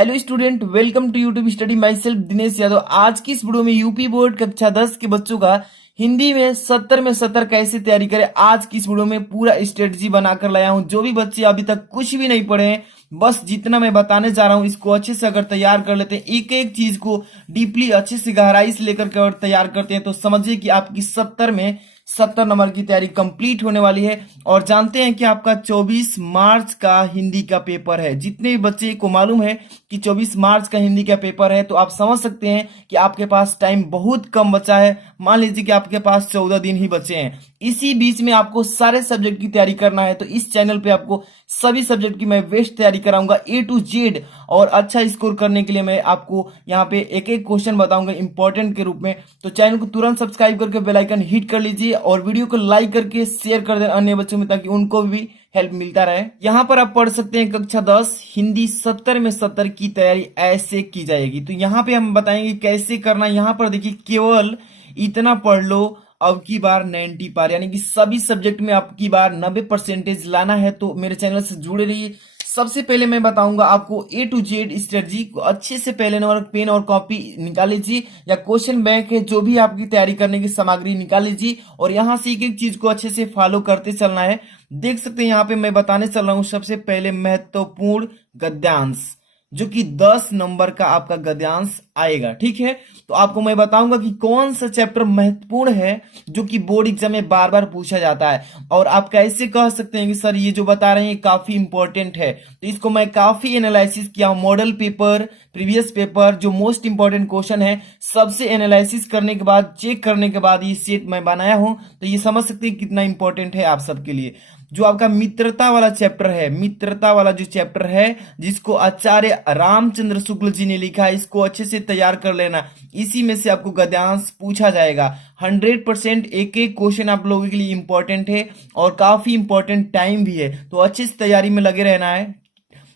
Hello student, welcome to YouTube study myself Dinesh Yadav. आज की इस वीडियो में यूपी बोर्ड कक्षा 10 के बच्चों का हिंदी में 70 में 70 कैसे तैयारी करें, आज की इस वीडियो में पूरा स्ट्रेटजी बनाकर लाया हूं। जो भी बच्चे अभी तक कुछ भी नहीं पढ़े हैं, बस जितना मैं बताने जा रहा हूं इसको अच्छे से अगर तैयार कर लेते हैं, एक एक चीज को डीपली अच्छे से गहराई से लेकर के और तैयार करते हैं, तो समझिए कि आपकी 70 में 70 नंबर की तैयारी कंप्लीट होने वाली है। और जानते हैं कि आपका 24 मार्च का हिंदी का पेपर है। जितने भी बच्चे को मालूम है कि 24 मार्च का हिंदी का पेपर है, तो आप समझ सकते हैं कि आपके पास टाइम बहुत कम बचा है। मान लीजिए कि आपके पास 14 दिन ही बचे हैं। इसी बीच में आपको सारे सब्जेक्ट की तैयारी करना है, तो इस चैनल पे आपको सभी सब्जेक्ट की मैं बेस्ट तैयारी कराऊंगा A to Z। और अच्छा स्कोर करने के लिए मैं आपको यहाँ पे एक एक क्वेश्चन बताऊंगा इंपॉर्टेंट के रूप में। तो चैनल को तुरंत सब्सक्राइब करके बेल आइकन हिट कर लीजिए और वीडियो को लाइक करके शेयर कर दें अन्य बच्चों में, ताकि उनको भी हेल्प मिलता रहे। यहाँ पर आप पढ़ सकते हैं कक्षा 10 हिंदी 70 में 70 की तैयारी ऐसे की जाएगी। तो यहाँ पे हम बताएंगे कैसे करना। यहाँ पर देखिए, केवल इतना पढ़ लो, अब की बार 90 पार, यानी कि सभी सब्जेक्ट में अब की बार 90% लाना है। तो मेरे चैनल से जुड़े रहिए। सबसे पहले मैं बताऊंगा आपको A to Z स्ट्रेटजी को। अच्छे से पहले नंबर पेन और कॉपी निकाल लीजिए, या क्वेश्चन बैंक है जो भी आपकी तैयारी करने की सामग्री निकाल लीजिए, और यहाँ से एक एक चीज को अच्छे से फॉलो करते चलना है। देख सकते हैं यहाँ पे मैं बताने चल रहा हूँ सबसे पहले महत्वपूर्ण गद्यांश, जो कि 10 नंबर का आपका गद्यांश आएगा। ठीक है, तो आपको मैं बताऊंगा कि कौन सा चैप्टर महत्वपूर्ण है जो कि बोर्ड एग्जाम में बार बार पूछा जाता है, और आप कैसे कह सकते हैं कि सर ये जो बता रहे हैं काफी इंपॉर्टेंट है। तो इसको मैं काफी एनालिसिस किया हूं। मॉडल पेपर, प्रीवियस पेपर, जो मोस्ट इंपॉर्टेंट क्वेश्चन है, सबसे एनालिसिस करने के बाद, चेक करने के बाद ये सेट मैं बनाया हूं। तो ये समझ सकते हैं कितना इंपॉर्टेंट है आप सबके लिए। जो आपका मित्रता वाला चैप्टर है, मित्रता वाला जो चैप्टर है, जिसको आचार्य रामचंद्र शुक्ल जी ने लिखा है, इसको अच्छे से तैयार कर लेना। इसी में से आपको गद्यांश पूछा जाएगा। 100% एक एक क्वेश्चन आप लोगों के लिए इंपॉर्टेंट है, और काफी इंपॉर्टेंट टाइम भी है, तो अच्छे से तैयारी में लगे रहना है।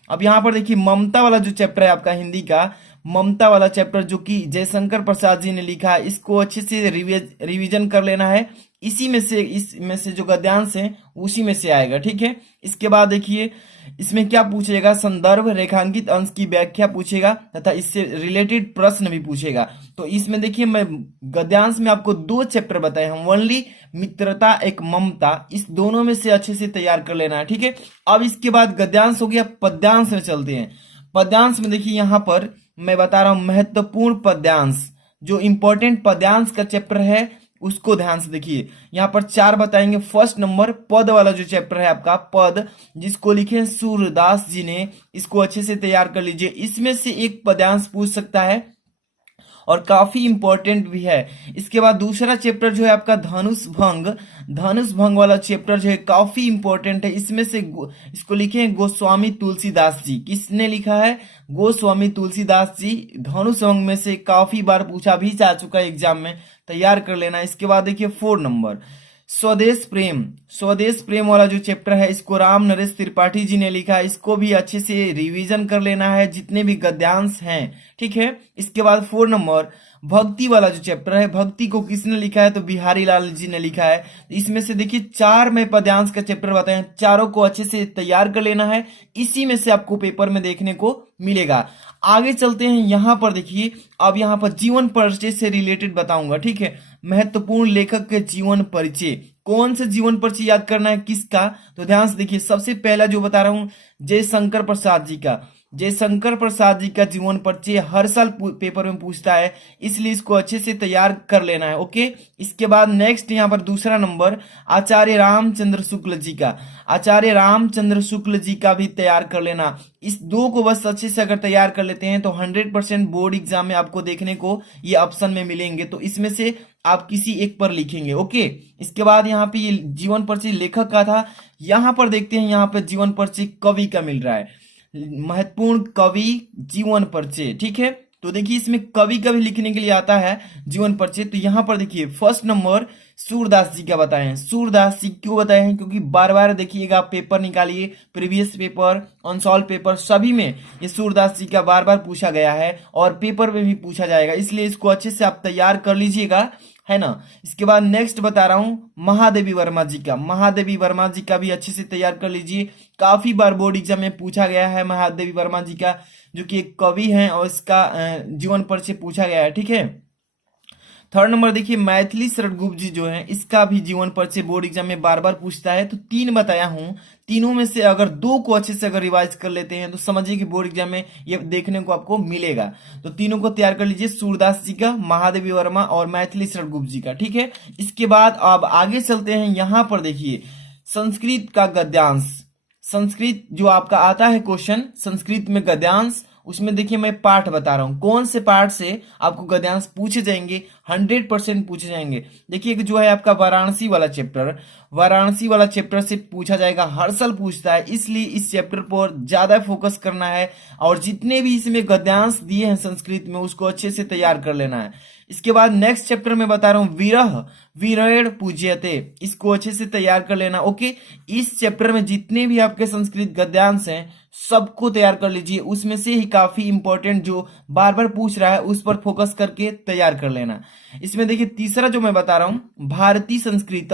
अब यहाँ पर देखिए, ममता वाला जो चैप्टर है आपका हिंदी का, ममता वाला चैप्टर जो कि जयशंकर प्रसाद जी ने लिखा है, इसको अच्छे से रिवीजन कर लेना है। इसमें से जो गद्यांश है उसी में से आएगा। ठीक है, इसके बाद देखिए इसमें क्या पूछेगा, संदर्भ रेखांकित अंश की व्याख्या पूछेगा, तथा इससे रिलेटेड प्रश्न भी पूछेगा। तो इसमें देखिए, मैं गद्यांश में आपको 2 चैप्टर बताए हैं, ओनली मित्रता एक ममता, इस दोनों में से अच्छे से तैयार कर लेना है। ठीक है, अब इसके बाद गद्यांश हो गया, पद्यांश में चलते हैं। पद्यांश में देखिए, यहाँ पर मैं बता रहा हूं महत्वपूर्ण पद्यांश, जो इंपॉर्टेंट पद्यांश का चैप्टर है उसको ध्यान से देखिए। यहाँ पर 4 बताएंगे। फर्स्ट नंबर पद वाला जो चैप्टर है आपका, पद, जिसको लिखे सूरदास जी ने, इसको अच्छे से तैयार कर लीजिए। इसमें से एक पद्यांश पूछ सकता है और काफी इंपॉर्टेंट भी है। इसके बाद दूसरा चैप्टर जो है आपका धनुष भंग, धनुष भंग वाला चैप्टर जो है काफी इंपॉर्टेंट है। इसमें से इसको लिखे हैं गोस्वामी तुलसीदास जी। किसने लिखा है? गोस्वामी तुलसीदास जी। धनुष भंग में से काफी बार पूछा भी जा चुका है एग्जाम में, तैयार कर लेना। इसके बाद देखिए 4 नंबर स्वदेश प्रेम, स्वदेश प्रेम वाला जो चैप्टर है, इसको राम नरेश त्रिपाठी जी ने लिखा है, इसको भी अच्छे से रिवीजन कर लेना है, जितने भी गद्यांश हैं। ठीक है, इसके बाद 4 नंबर भक्ति वाला जो चैप्टर है, भक्ति को किसने लिखा है? तो बिहारी लाल जी ने लिखा है। इसमें से देखिए 4 में पद्यांश का चैप्टर बताए हैं, चारों को अच्छे से तैयार कर लेना है। इसी में से आपको पेपर में देखने को मिलेगा। आगे चलते हैं। यहाँ पर देखिए, अब यहाँ पर जीवन परिचय से रिलेटेड बताऊंगा। ठीक है, महत्वपूर्ण लेखक के जीवन परिचय। कौन से जीवन परिचय याद करना है, किसका? तो ध्यान से देखिए, सबसे पहला जो बता रहा हूं, जयशंकर प्रसाद जी का। जयशंकर प्रसाद जी का जीवन परिचय हर साल पेपर में पूछता है, इसलिए इसको अच्छे से तैयार कर लेना है। ओके, इसके बाद नेक्स्ट यहाँ पर दूसरा नंबर आचार्य रामचंद्र शुक्ल जी का, आचार्य रामचंद्र शुक्ल जी का भी तैयार कर लेना। इस 2 को बस अच्छे से अगर तैयार कर लेते हैं तो 100% बोर्ड एग्जाम में आपको देखने को ये ऑप्शन में मिलेंगे। तो इसमें से आप किसी एक पर लिखेंगे। ओके, इसके बाद यहाँ पे ये जीवन परिचय लेखक का था। यहाँ पर देखते हैं, यहाँ पे जीवन परिचय कवि का मिल रहा है, महत्वपूर्ण कवि जीवन परिचय। ठीक है, तो देखिए इसमें कवि का भी लिखने के लिए आता है जीवन परिचय। तो यहाँ पर देखिए फर्स्ट नंबर सूरदास जी का बताए हैं। सूरदास जी क्यों बताए हैं? क्योंकि बार बार देखिएगा, आप पेपर निकालिए, प्रीवियस पेपर, अनसॉल्व पेपर, सभी में ये सूरदास जी का बार बार पूछा गया है, और पेपर में भी पूछा जाएगा, इसलिए इसको अच्छे से आप तैयार कर लीजिएगा। है ना। इसके बाद नेक्स्ट बता रहा हूँ महादेवी वर्मा जी का। महादेवी वर्मा जी का भी अच्छे से तैयार कर लीजिए, काफी बार बोर्ड एग्जाम में पूछा गया है महादेवी वर्मा जी का, जो कि एक कवि हैं और इसका जीवन परिचय पूछा गया है, ठीक है। थर्ड नंबर देखिए मैथिली शरण गुप्त जी जो है, इसका भी जीवन परिचय बोर्ड एग्जाम में बार बार पूछता है। तो तीन बताया हूं, तीनों में से अगर दो को अच्छे से अगर रिवाइज कर लेते हैं तो समझिए कि बोर्ड एग्जाम में ये देखने को आपको मिलेगा। तो तीनों को तैयार कर लीजिए, सूरदास जी का, महादेवी वर्मा और मैथिली शरण गुप्त जी का, ठीक है। इसके बाद अब आगे चलते हैं, यहां पर देखिए संस्कृत का गद्यांश। संस्कृत जो आपका आता है क्वेश्चन, संस्कृत में गद्यांश, उसमें देखिए मैं पाठ बता रहा हूं कौन से पाठ से आपको गद्यांश पूछे जाएंगे, 100% पूछे जाएंगे। देखिए जो है आपका वाराणसी वाला चैप्टर, वाराणसी वाला चैप्टर से पूछा जाएगा, हर साल पूछता है, इसलिए इस चैप्टर पर ज्यादा फोकस करना है और जितने भी इसमें गद्यांश दिए हैं संस्कृत में उसको अच्छे से तैयार कर लेना है। इसके बाद नेक्स्ट चैप्टर में बता रहा हूं विरह विरेण पूज्यते, इसको अच्छे से तैयार कर लेना। ओके, इस चैप्टर में जितने भी आपके संस्कृत गद्यांश हैं सबको तैयार कर लीजिए, उसमें से ही काफी इंपॉर्टेंट जो बार बार पूछ रहा है उस पर फोकस करके तैयार कर लेना। इसमें देखिए तीसरा जो मैं बता रहा हूं भारतीय संस्कृत,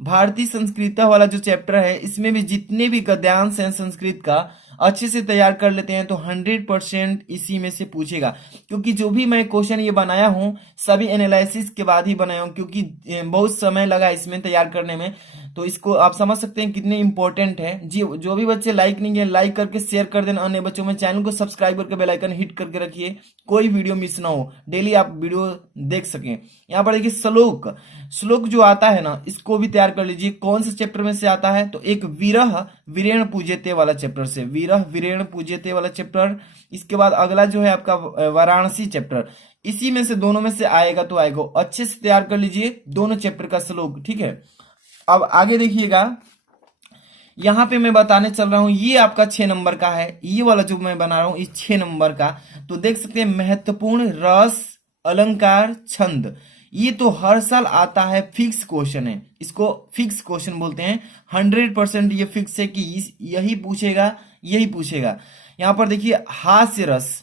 भारतीय संस्कृत वाला जो चैप्टर है इसमें भी जितने भी गद्यांश हैं संस्कृत का अच्छे से तैयार कर लेते हैं तो 100% इसी में से पूछेगा। क्योंकि जो भी मैं क्वेश्चन ये बनाया हूं सभी एनालिसिस के बाद ही बनाया हूं, क्योंकि बहुत समय लगा इसमें तैयार करने में, तो इसको आप समझ सकते हैं कितने इंपॉर्टेंट है जी। जो भी बच्चे लाइक नहीं है लाइक करके शेयर कर देना अन्य बच्चों में, चैनल को सब्सक्राइब करके बेल आइकन हिट करके रखिए, कोई वीडियो मिस ना हो, डेली आप वीडियो देख सकें। यहाँ पर देखिए श्लोक, श्लोक जो आता है ना इसको भी तैयार कर लीजिए, कौन से चैप्टर में से आता है, तो एक विरह विरेण पूज्यते वाला चैप्टर से, विरह विरेण पूज्यते वाला चैप्टर। इसके बाद अगला जो है आपका वाराणसी चैप्टर, इसी में से दोनों में से आएगा तो आएगा, अच्छे से तैयार कर लीजिए दोनों चैप्टर का श्लोक, ठीक है। अब आगे देखिएगा, यहां पे मैं बताने चल रहा हूं, ये आपका 6 नंबर का है, ये वाला जो मैं बना रहा हूं इस 6 नंबर का, तो देख सकते हैं महत्वपूर्ण रस अलंकार छंद, ये तो हर साल आता है, फिक्स क्वेश्चन है, इसको फिक्स क्वेश्चन बोलते हैं, 100% ये फिक्स है कि यही पूछेगा, यही पूछेगा। यहां पर देखिए हास्य रस,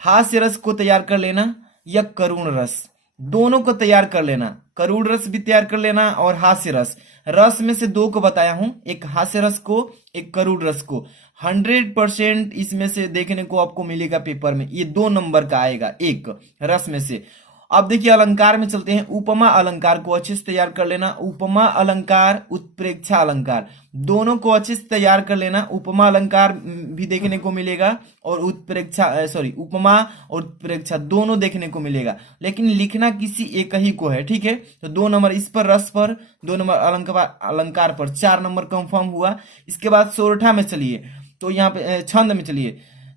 हास्य रस को तैयार कर लेना या करुण रस, दोनों को तैयार कर लेना, करुण रस भी तैयार कर लेना और हास्य रस, रस में से दो को बताया हूं, एक हास्य रस को एक करुण रस को, 100% इसमें से देखने को आपको मिलेगा पेपर में, ये 2 नंबर का आएगा एक रस में से। अब देखिए अलंकार में चलते हैं, उपमा अलंकार को अच्छे से तैयार कर लेना, उपमा अलंकार उत्प्रेक्षा अलंकार दोनों को अच्छे से तैयार कर लेना, उपमा अलंकार भी देखने को मिलेगा और उत्प्रेक्षा सॉरी उपमा और उत्प्रेक्षा दोनों देखने को मिलेगा, लेकिन लिखना किसी एक ही को है, ठीक है। तो 2 नंबर इस पर, रस पर, 2 नंबर अलंकार अलंकार पर, 4 नंबर कंफर्म हुआ। इसके बाद सोरठा में चलिए, तो यहाँ पे छंद में चलिए,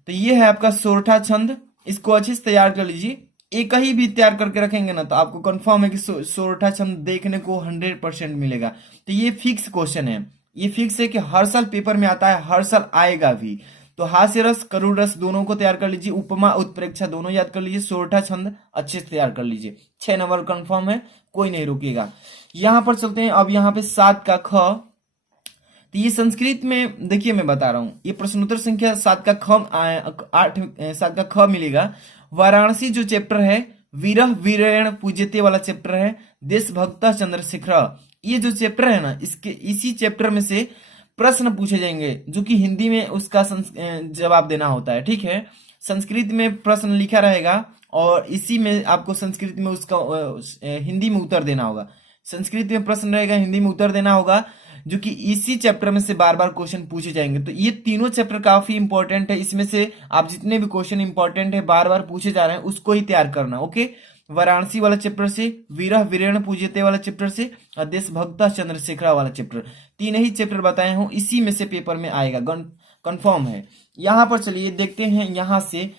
तो ये है आपका सोरठा छंद, इसको अच्छे से तैयार कर लीजिए, एक ही भी तैयार करके रखेंगे ना तो आपको कंफर्म है कि सोरठा छंद देखने को 100% मिलेगा। तो ये फिक्स क्वेश्चन है, ये फिक्स है कि हर साल पेपर में आता है, हर साल आएगा भी। तो हास्य रस करुण रस दोनों को तैयार कर लीजिए, उपमा उत्प्रेक्षा दोनों याद कर लीजिए, सोरठा छंद अच्छे से तैयार कर लीजिए, 6 नंबर कंफर्म है, कोई नहीं रुकेगा। यहां पर चलते हैं, अब यहाँ पे 7 का ख, तो ये संस्कृत में देखिए मैं बता रहा हूं, ये प्रश्नोत्तर संख्या 7 का ख 8 7 का ख मिलेगा। वाराणसी जो चैप्टर है विरह विरेण पूज्यते वाला चैप्टर है, देशभक्त चंद्रशेखर, ये जो चैप्टर है ना इसके इसी चैप्टर में से प्रश्न पूछे जाएंगे जो कि हिंदी में उसका जवाब देना होता है, ठीक है। संस्कृत में प्रश्न लिखा रहेगा और इसी में आपको संस्कृत में उसका हिंदी में उत्तर देना होगा, संस्कृत में प्रश्न रहेगा हिंदी में उत्तर देना होगा, जो कि इसी चैप्टर में से बार बार क्वेश्चन पूछे जाएंगे। तो ये तीनों चैप्टर काफी इंपॉर्टेंट है, इसमें से आप जितने भी क्वेश्चन इंपॉर्टेंट है बार बार पूछे जा रहे हैं उसको ही तैयार करना, ओके। वाराणसी वाला चैप्टर से, विरह विरेण पूज्यते वाला चैप्टर से और देशभक्त चंद्रशेखर वाला चैप्टर, 3 ही चैप्टर बताए हूं, इसी में से पेपर में आएगा, कंफर्म है। यहां पर चलिए देखते हैं, यहां से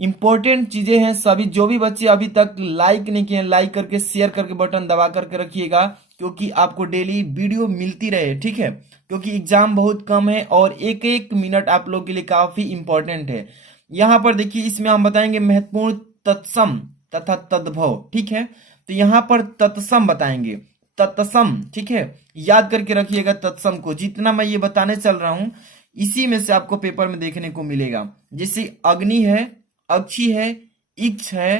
इंपॉर्टेंट चीजें हैं सभी, जो भी बच्चे अभी तक लाइक नहीं किए लाइक करके शेयर करके बटन दबा करके रखिएगा, क्योंकि आपको डेली वीडियो मिलती रहे, ठीक है। क्योंकि एग्जाम बहुत कम है और एक एक मिनट आप लोग के लिए काफी इंपॉर्टेंट है। यहां पर देखिए इसमें हम बताएंगे महत्वपूर्ण तत्सम तथा तद्भव, ठीक है। तो यहां पर तत्सम बताएंगे, तत्सम, ठीक है, याद करके रखिएगा तत्सम को, जितना मैं ये बताने चल रहा हूं इसी में से आपको पेपर में देखने को मिलेगा। जैसे अग्नि है, अक्षी है, इक्ष है,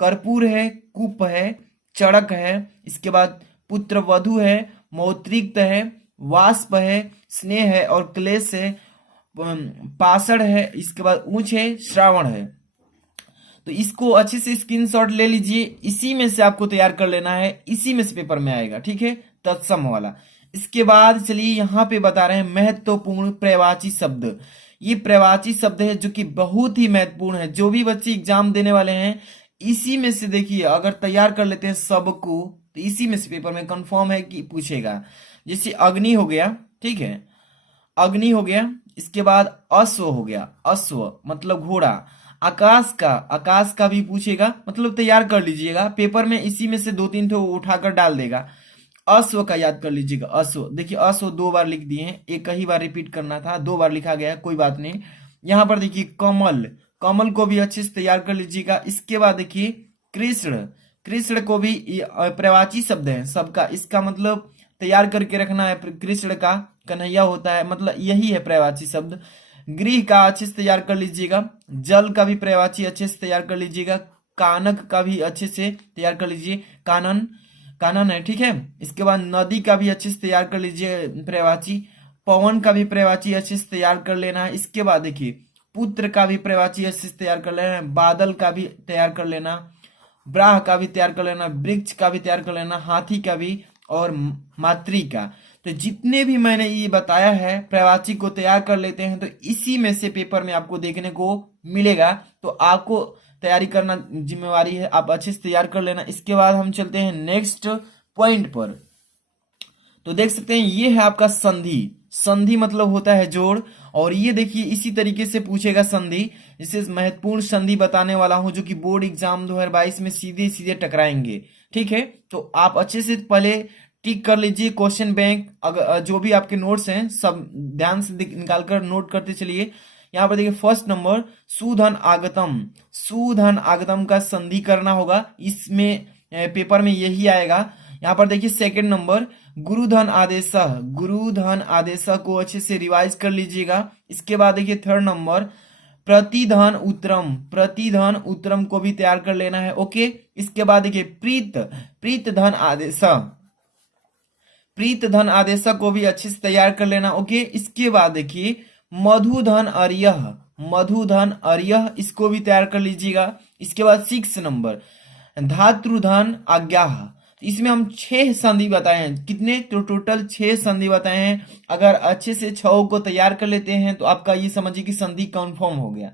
कर्पूर है, कुप है, चड़क है, इसके बाद पुत्र वधु है, मौत्रिक्त है, वाष्प है, स्नेह है और क्लेश है, पाषाण है, इसके बाद ऊंच है, श्रावण है। तो इसको अच्छे से स्क्रीनशॉट ले लीजिए, इसी में से आपको तैयार कर लेना है, इसी में से पेपर में आएगा, ठीक है, तत्सम वाला। इसके बाद चलिए यहाँ पे बता रहे हैं महत्वपूर्ण प्रवाची शब्द। ये प्रवाची शब्द है जो कि बहुत ही महत्वपूर्ण है, जो भी बच्चे एग्जाम देने वाले हैं इसी में से देखिए अगर तैयार कर लेते हैं सबको तो इसी में से पेपर में कंफर्म है कि पूछेगा। जैसे अग्नि हो गया, ठीक है, अग्नि हो गया, इसके बाद अश्व हो गया, अश्व मतलब घोड़ा, आकाश का भी पूछेगा, मतलब तैयार कर लीजिएगा, पेपर में इसी में से 2-3 ठो उठाकर डाल देगा। अश्व का याद कर लीजिएगा, अश्व, देखिए अश्व 2 बार लिख दिए हैं, एक ही बार रिपीट करना था, 2 बार लिखा गया, कोई बात नहीं। यहाँ पर देखिए कमल, कमल को भी अच्छे से तैयार कर लीजिएगा। इसके बाद देखिए कृष्ण, कृष्ण को भी प्रवाची शब्द है सबका, इसका मतलब तैयार करके रखना है, कृष्ण का कन्हैया होता है, मतलब यही है प्रवाची शब्द। गृह का अच्छे से तैयार कर लीजिएगा, जल का भी प्रवाची अच्छे से तैयार कर लीजिएगा, कानक का भी अच्छे से तैयार कर लीजिए, कानन, कानन है, ठीक है। इसके बाद नदी का भी अच्छे से तैयार कर लीजिए प्रवाची, पवन का भी प्रवाची अच्छे से तैयार कर लेना है। इसके बाद देखिए पुत्र का भी प्रवाची अच्छे से तैयार कर लेना है, बादल का भी तैयार कर लेना, ब्राह का भी तैयार कर लेना, वृक्ष का भी तैयार कर लेना, हाथी का भी और मातृ का। तो जितने भी मैंने ये बताया है प्रवाची को तैयार कर लेते हैं तो इसी में से पेपर में आपको देखने को मिलेगा। तो आपको तैयारी करना जिम्मेवारी है, आप अच्छे से तैयार कर लेना। इसके बाद हम चलते हैं नेक्स्ट पॉइंट पर। तो देख सकते हैं ये है आपका संधि, संधि मतलब होता है जोड़, और ये देखिए इसी तरीके से पूछेगा संधि, जिसे महत्वपूर्ण संधि बताने वाला हूं जो कि बोर्ड एग्जाम 2022 में सीधे सीधे टकराएंगे, ठीक है। तो आप अच्छे से पहले टिक कर लीजिए क्वेश्चन बैंक, अगर जो भी आपके नोट्स हैं सब ध्यान से निकाल कर नोट करते चलिए। यहाँ पर देखिए फर्स्ट नंबर सुधन आगतम, सुधन आगतम का संधि करना होगा, इसमें पेपर में यही आएगा। यहाँ पर देखिए सेकंड नंबर गुरुधन आदेश, गुरुधन आदेश को अच्छे से रिवाइज कर लीजिएगा। इसके बाद देखिए थर्ड नंबर प्रतिधन उत्तरम, प्रतिधन उत्तरम को भी तैयार कर लेना है, ओके। इसके बाद देखिए प्रीत, प्रीत धन आदेश, प्रीत धन आदेश को भी अच्छे से तैयार कर लेना, ओके। इसके बाद देखिए मधुधन अर्यः, मधुधन अर्यः इसको भी तैयार कर लीजिएगा। इसके बाद 6 नंबर धातृधन आज्ञा, इसमें हम 6 संधि बताए हैं, कितने तो टोटल 6 संधि बताए हैं। अगर अच्छे से 6 को तैयार कर लेते हैं तो आपका ये समझिए कि संधि कंफर्म हो गया।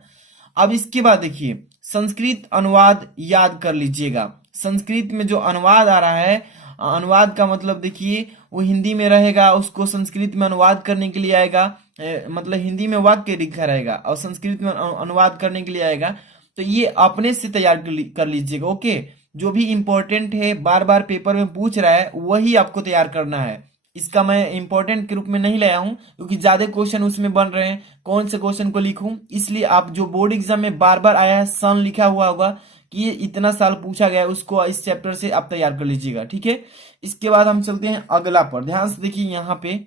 अब इसके बाद देखिए संस्कृत अनुवाद याद कर लीजिएगा, संस्कृत में जो अनुवाद आ रहा है, अनुवाद का मतलब देखिए वो हिंदी में रहेगा, उसको संस्कृत में अनुवाद करने के लिए आएगा, मतलब हिंदी में वाक्य लिखा रहेगा और संस्कृत में अनुवाद करने के लिए आएगा। तो ये अपने से तैयार कर लीजिएगा, ओके। जो भी इंपॉर्टेंट है बार बार पेपर में पूछ रहा है वही आपको तैयार करना है, इसका मैं इंपॉर्टेंट के रूप में नहीं लाया हूं क्योंकि ज्यादा क्वेश्चन उसमें बन रहे हैं, कौन से क्वेश्चन को लिखूं, इसलिए आप जो बोर्ड एग्जाम में बार बार आया है सन लिखा हुआ होगा कि ये इतना साल पूछा गया है, उसको इस चैप्टर से आप तैयार कर लीजिएगा, ठीक है। इसके बाद हम चलते हैं अगला पर, ध्यान से देखिए यहाँ पे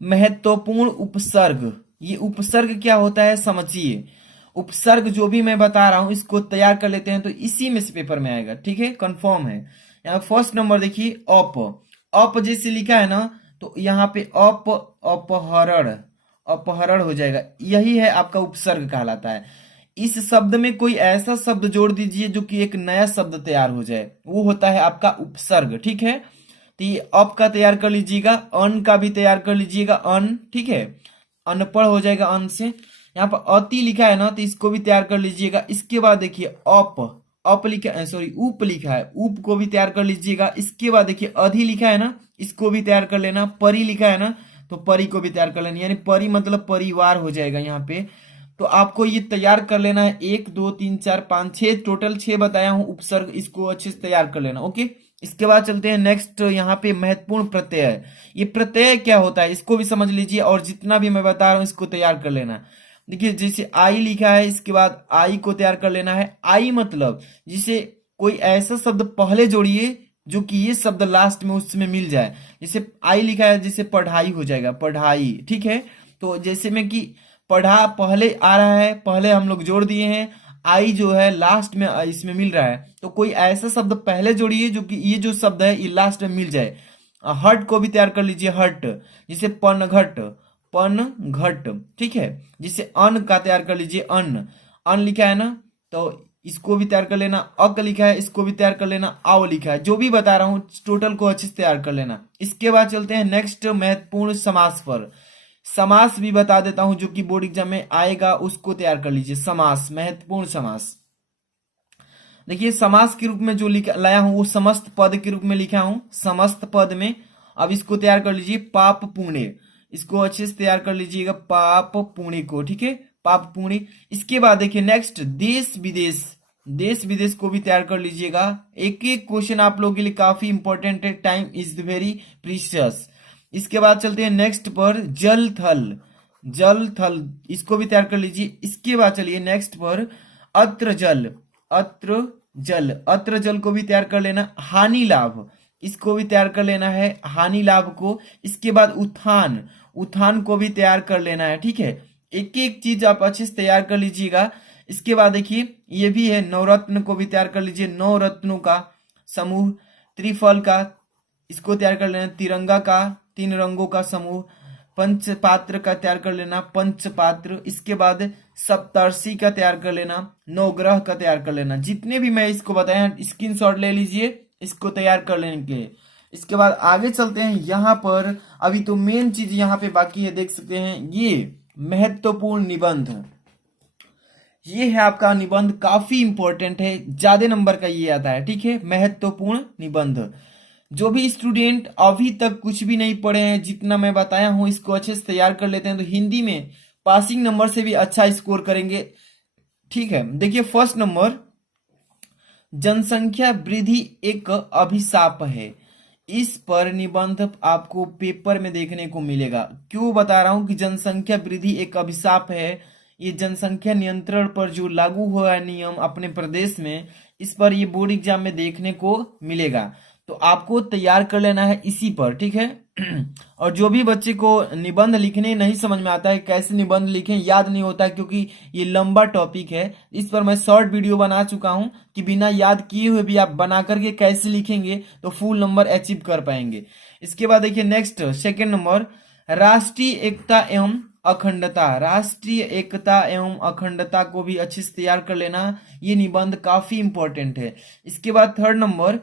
महत्वपूर्ण उपसर्ग, ये उपसर्ग क्या होता है समझिए। उपसर्ग जो भी मैं बता रहा हूं इसको तैयार कर लेते हैं तो इसी में से पेपर में आएगा, ठीक है, कंफर्म है। यहाँ फर्स्ट नंबर देखिए अप, अप जैसे लिखा है ना तो यहाँ पे अप, अपहरण, अपहरण हो जाएगा, यही है आपका उपसर्ग कहलाता है। इस शब्द में कोई ऐसा शब्द जोड़ दीजिए जो कि एक नया शब्द तैयार हो जाए, वो होता है आपका उपसर्ग, ठीक है। तो ये अप का तैयार कर लीजिएगा, अन का भी तैयार कर लीजिएगा, अन, ठीक है, अनपढ़ हो जाएगा अन से। यहाँ पर अति लिखा है ना तो इसको भी तैयार कर लीजिएगा। इसके बाद देखिए अप, अप लिखा है, सॉरी उप लिखा है, उप को भी तैयार कर लीजिएगा। इसके बाद देखिए अधि लिखा है ना, इसको भी तैयार कर लेना। परी लिखा है ना तो परी को भी तैयार कर लेना, यानी परी मतलब परिवार हो जाएगा यहाँ पे। तो आपको ये तैयार कर लेना है, 1 2 3 4 5 6, टोटल 6 बताया हूं उपसर्ग, इसको अच्छे से तैयार कर लेना, ओके। इसके बाद चलते हैं नेक्स्ट, यहाँ पे महत्वपूर्ण प्रत्यय, ये प्रत्यय क्या होता है इसको भी समझ लीजिए और जितना भी मैं बता रहा हूँ इसको तैयार कर लेना। देखिए जैसे आई लिखा है, इसके बाद आई को तैयार कर लेना है। आई मतलब जिसे कोई ऐसा शब्द पहले जोड़िए जो कि ये शब्द लास्ट में उसमें मिल जाए, जैसे आई लिखा है, जैसे पढ़ाई हो जाएगा, पढ़ाई, ठीक है। तो जैसे में कि पढ़ा पहले आ रहा है, पहले हम लोग जोड़ दिए हैं, आई जो है लास्ट में इसमें मिल रहा है, तो कोई ऐसा शब्द पहले जोड़िए जो कि ये जो शब्द है ये लास्ट में मिल जाए। हट को भी तैयार कर लीजिए, हट, जिसे पनघट, पनघट, ठीक है। जिसे अन्न का तैयार कर लीजिए, अन्न, अन्न लिखा है ना, तो इसको भी तैयार कर लेना। अक लिखा है, इसको भी तैयार कर लेना। आओ लिखा है, जो भी बता रहा हूं टोटल को अच्छे से तैयार कर लेना। इसके बाद चलते हैं नेक्स्ट महत्वपूर्ण समास पर। समास भी बता देता हूं जो कि बोर्ड एग्जाम में आएगा, उसको तैयार कर लीजिए। समास, महत्वपूर्ण समास। देखिए समास के रूप में जो लाया हूं वो समस्त पद के रूप में लिखा हूं, समस्त पद में। अब इसको तैयार कर लीजिए, पाप पुण्य, इसको अच्छे से तैयार कर लीजिएगा, पाप पुण्य को, ठीक है, पाप पुण्य। इसके बाद देखिए नेक्स्ट देश विदेश, देश विदेश को भी तैयार कर लीजिएगा। एक एक क्वेश्चन आप लोगों के लिए काफी इंपॉर्टेंट है, टाइम इज वेरी प्रीशियस। इसके बाद चलते हैं नेक्स्ट पर, जल थल, जल थल, इसको भी तैयार कर लीजिए। इसके बाद चलिए नेक्स्ट पर, अत्र जल, अत्र जल, अत्र जल को भी तैयार कर लेना। हानि लाभ, इसको भी तैयार कर लेना है, हानि लाभ को। इसके बाद उत्थान, उत्थान को भी तैयार कर लेना है, ठीक है। एक एक चीज आप अच्छे से तैयार कर लीजिएगा। इसके बाद देखिए ये भी है, नवरत्न को भी तैयार कर लीजिए, नौ रत्नों का समूह। त्रिफल का, इसको तैयार कर लेना। तिरंगा का, तीन रंगों का समूह। पंचपात्र का तैयार कर लेना, पंचपात्र। इसके बाद सप्तर्षि का तैयार कर लेना, नवग्रह का तैयार कर लेना। जितने भी मैं इसको बताया स्क्रीनशॉट ले लीजिए, इसको तैयार कर लेंगे। इसके बाद आगे चलते हैं, यहाँ पर अभी तो मेन चीज यहाँ पे बाकी है, देख सकते हैं ये महत्वपूर्ण निबंध, ये है आपका निबंध, काफी इंपॉर्टेंट है, ज्यादा नंबर का ये आता है, ठीक है। महत्वपूर्ण निबंध, जो भी स्टूडेंट अभी तक कुछ भी नहीं पढ़े हैं, जितना मैं बताया हूं इसको अच्छे से तैयार कर लेते हैं तो हिंदी में पासिंग नंबर से भी अच्छा स्कोर करेंगे, ठीक है। देखिए फर्स्ट नंबर, जनसंख्या वृद्धि एक अभिशाप है। इस पर निबंध आपको पेपर में देखने को मिलेगा। क्यों बता रहा हूं कि जनसंख्या वृद्धि एक अभिशाप है? ये जनसंख्या नियंत्रण पर जो लागू हुआ है नियम अपने प्रदेश में, इस पर ये बोर्ड एग्जाम में देखने को मिलेगा, तो आपको तैयार कर लेना है इसी पर, ठीक है। और जो भी बच्चे को निबंध लिखने नहीं समझ में आता है, कैसे निबंध लिखें, याद नहीं होता है, क्योंकि ये लंबा टॉपिक है, इस पर मैं शॉर्ट वीडियो बना चुका हूं कि बिना याद किए हुए भी आप बना करके कैसे लिखेंगे तो फुल नंबर अचीव कर पाएंगे। इसके बाद देखिए नेक्स्ट सेकेंड नंबर, राष्ट्रीय एकता एवं अखंडता, राष्ट्रीय एकता एवं अखंडता को भी अच्छे से तैयार कर लेना, ये निबंध काफी इंपॉर्टेंट है। इसके बाद थर्ड नंबर,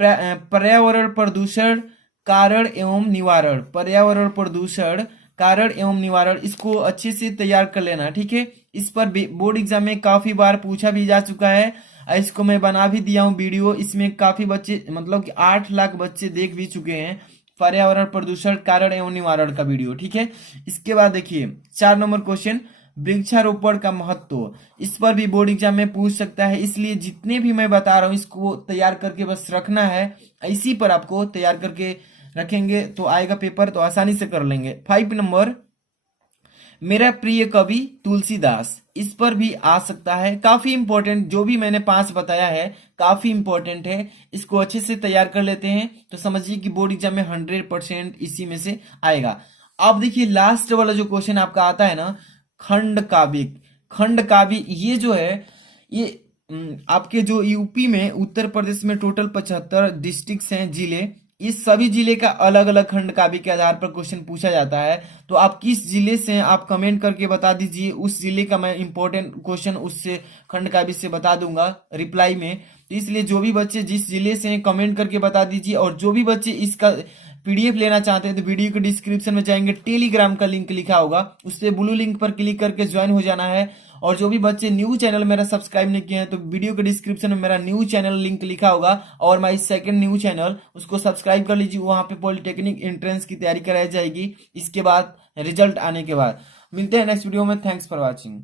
पर्यावरण प्रदूषण कारण एवं निवारण, पर्यावरण प्रदूषण कारण एवं निवारण, इसको अच्छे से तैयार कर लेना, ठीक है। इस पर बोर्ड एग्जाम में काफी बार पूछा भी जा चुका है, इसको मैं बना भी दिया हूं वीडियो, इसमें काफी बच्चे, मतलब कि 8 लाख बच्चे देख भी चुके हैं पर्यावरण प्रदूषण कारण एवं निवारण का वीडियो, ठीक है। इसके बाद देखिए 4 नंबर क्वेश्चन, वृक्षारोपण का महत्व, इस पर भी बोर्ड एग्जाम में पूछ सकता है, इसलिए जितने भी मैं बता रहा हूं इसको तैयार करके बस रखना है, इसी पर आपको तैयार करके रखेंगे तो आएगा पेपर, तो आसानी से कर लेंगे। 5 नंबर, मेरा प्रिय कवि तुलसीदास, इस पर भी आ सकता है, काफी इंपॉर्टेंट, जो भी मैंने 5 बताया है काफी इंपॉर्टेंट है, इसको अच्छे से तैयार कर लेते हैं तो समझिए कि बोर्ड एग्जाम में 100% इसी में से आएगा। अब देखिए लास्ट वाला जो क्वेश्चन आपका आता है ना, खंड काव्य, खंड काव्य, ये जो है ये आपके जो यूपी में, उत्तर प्रदेश में टोटल 75 डिस्ट्रिक्ट हैं, जिले, इस सभी जिले का अलग अलग खंड काव्य के आधार पर क्वेश्चन पूछा जाता है, तो आप किस जिले से आप कमेंट करके बता दीजिए, उस जिले का मैं इंपॉर्टेंट क्वेश्चन उससे खंड काव्य से बता दूंगा रिप्लाई में। तो इसलिए जो भी बच्चे जिस जिले से कमेंट करके बता दीजिए, और जो भी बच्चे इसका पीडीएफ लेना चाहते हैं तो वीडियो के डिस्क्रिप्शन में जाएंगे, टेलीग्राम का लिंक लिखा होगा, उस पर ब्लू लिंक पर क्लिक करके ज्वाइन हो जाना है। और जो भी बच्चे न्यू चैनल मेरा सब्सक्राइब नहीं किए हैं तो वीडियो के डिस्क्रिप्शन में मेरा न्यू चैनल लिंक लिखा होगा, और माई सेकंड न्यू चैनल, उसको सब्सक्राइब कर लीजिए, वहां पे पॉलिटेक्निक एंट्रेंस की तैयारी कराई जाएगी इसके बाद, रिजल्ट आने के बाद। मिलते हैं नेक्स्ट वीडियो में, थैंक्स फॉर वॉचिंग।